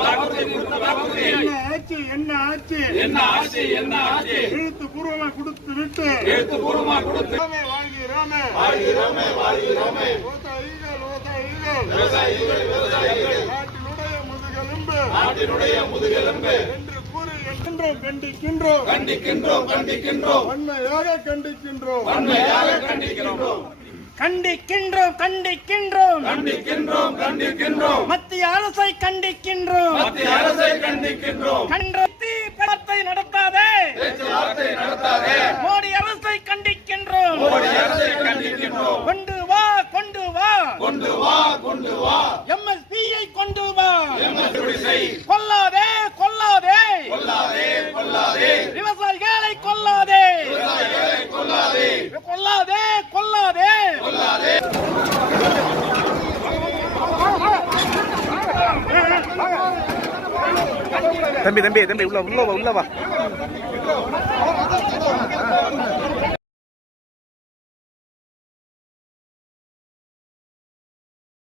என்ன ஆச்சு? என்ன ஆச்சு? என்ன ஆட்சி என்ன எழுத்து பூர்வமா கொடுத்து விட்டு. எழுத்துப்பூர்வமா கொடுத்து ராமே வாழ்கிறோமே வாழ்கிறோமே வாழ்கிறோமே விவசாயிகள் விவசாயிகள் விவசாயிகள் நாட்டினுடைய முதுகெலும்பு. நாட்டினுடைய முதுகெலும்பு. என்று கூறி என்றும் கண்டிக்கின்றோம். கண்டிக்கின்றோம் கண்டிக்கின்றோம். வன்மையாக கண்டிக்கின்றோம். உண்மையாக கண்டிக்கின்றோம். கண்டிக்கின்றோம் கண்டிக்கின்றோம். கண்டிக்கின்றோம் கண்டிக்கின்றோம். மத்திய அரசை கண்டிக்கின்றோம். கண்டிக்கின்றோம் கண்டத்தி படத்தை நடத்தாதே. பேச்சுவார்த்தை நடத்தாதே. மோடி அரசை கண்டிக்கின்றோம். மோடி அரசை கண்டிக்கின்றோம். கொண்டு வா கொண்டு வா. கொண்டு வா கொண்டு வா. தம்பி தம்பி தம்பி உள்ள உள்ள வா உள்ள வா.